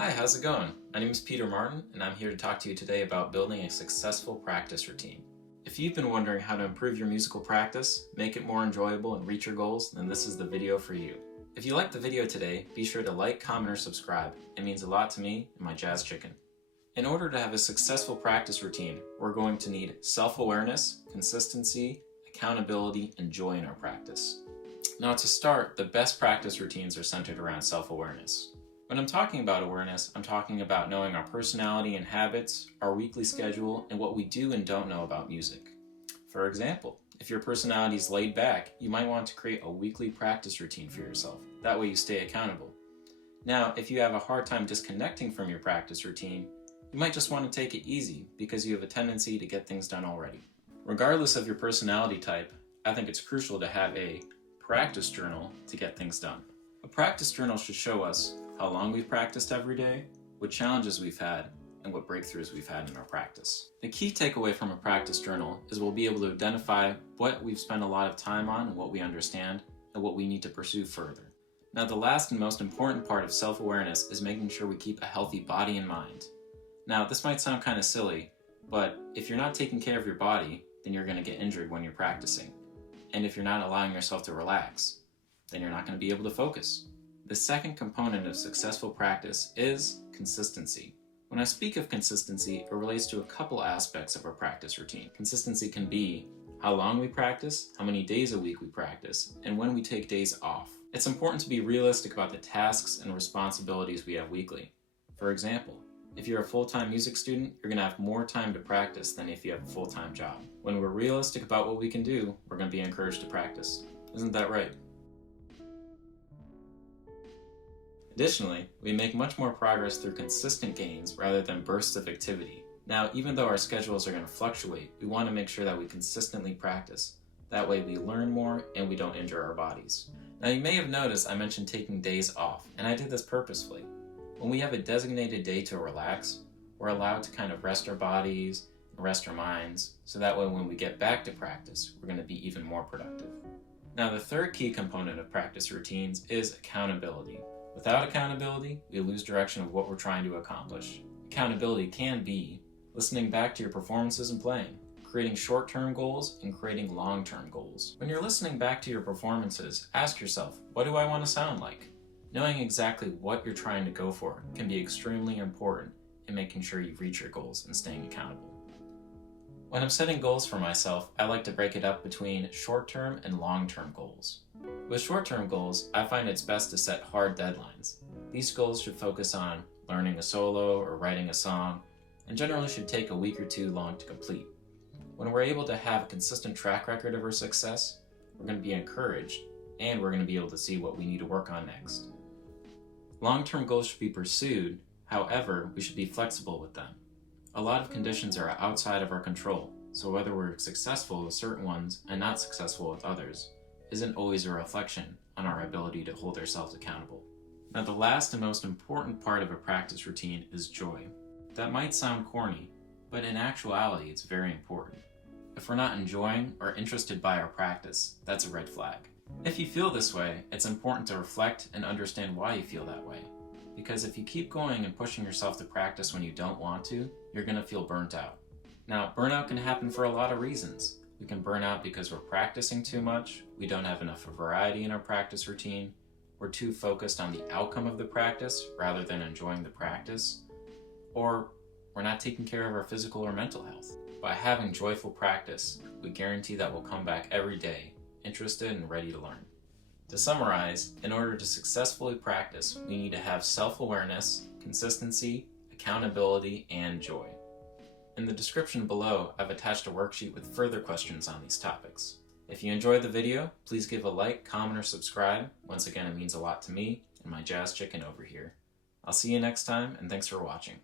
Hi, how's it going? My name is Peter Martin, and I'm here to talk to you today about building a successful practice routine. If you've been wondering how to improve your musical practice, make it more enjoyable, and reach your goals, then this is the video for you. If you liked the video today, be sure to like, comment, or subscribe. It means a lot to me and my jazz chicken. In order to have a successful practice routine, we're going to need self-awareness, consistency, accountability, and joy in our practice. Now to start, the best practice routines are centered around self-awareness. When I'm talking about awareness, I'm talking about knowing our personality and habits, our weekly schedule, and what we do and don't know about music. For example, if your personality is laid back, you might want to create a weekly practice routine for yourself. That way you stay accountable. Now, if you have a hard time disconnecting from your practice routine, you might just want to take it easy because you have a tendency to get things done already. Regardless of your personality type, I think it's crucial to have a practice journal to get things done. A practice journal should show us how long we've practiced every day, what challenges we've had, and what breakthroughs we've had in our practice. The key takeaway from a practice journal is we'll be able to identify what we've spent a lot of time on and what we understand, and what we need to pursue further. Now, the last and most important part of self-awareness is making sure we keep a healthy body and mind. Now, this might sound kind of silly, but if you're not taking care of your body, then you're going to get injured when you're practicing. And if you're not allowing yourself to relax, then you're not going to be able to focus. The second component of successful practice is consistency. When I speak of consistency, it relates to a couple aspects of our practice routine. Consistency can be how long we practice, how many days a week we practice, and when we take days off. It's important to be realistic about the tasks and responsibilities we have weekly. For example, if you're a full-time music student, you're going to have more time to practice than if you have a full-time job. When we're realistic about what we can do, we're going to be encouraged to practice. Isn't that right? Additionally, we make much more progress through consistent gains rather than bursts of activity. Now, even though our schedules are going to fluctuate, we want to make sure that we consistently practice. That way we learn more and we don't injure our bodies. Now, you may have noticed I mentioned taking days off, and I did this purposefully. When we have a designated day to relax, we're allowed to kind of rest our bodies and rest our minds, so that way when we get back to practice, we're going to be even more productive. Now, the third key component of practice routines is accountability. Without accountability, we lose direction of what we're trying to accomplish. Accountability can be listening back to your performances and playing, creating short-term goals, and creating long-term goals. When you're listening back to your performances, ask yourself, what do I want to sound like? Knowing exactly what you're trying to go for can be extremely important in making sure you reach your goals and staying accountable. When I'm setting goals for myself, I like to break it up between short-term and long-term goals. With short-term goals, I find it's best to set hard deadlines. These goals should focus on learning a solo or writing a song, and generally should take a week or two long to complete. When we're able to have a consistent track record of our success, we're going to be encouraged, and we're going to be able to see what we need to work on next. Long-term goals should be pursued, however, we should be flexible with them. A lot of conditions are outside of our control, so whether we're successful with certain ones and not successful with others isn't always a reflection on our ability to hold ourselves accountable. Now, the last and most important part of a practice routine is joy. That might sound corny, but in actuality, it's very important. If we're not enjoying or interested by our practice, that's a red flag. If you feel this way, it's important to reflect and understand why you feel that way. Because if you keep going and pushing yourself to practice when you don't want to, you're going to feel burnt out. Now, burnout can happen for a lot of reasons. We can burn out because we're practicing too much, we don't have enough variety in our practice routine, we're too focused on the outcome of the practice rather than enjoying the practice, or we're not taking care of our physical or mental health. By having joyful practice, we guarantee that we'll come back every day, interested and ready to learn. To summarize, in order to successfully practice, we need to have self-awareness, consistency, accountability, and joy. In the description below, I've attached a worksheet with further questions on these topics. If you enjoyed the video, please give a like, comment, or subscribe. Once again, it means a lot to me and my jazz chicken over here. I'll see you next time, and thanks for watching.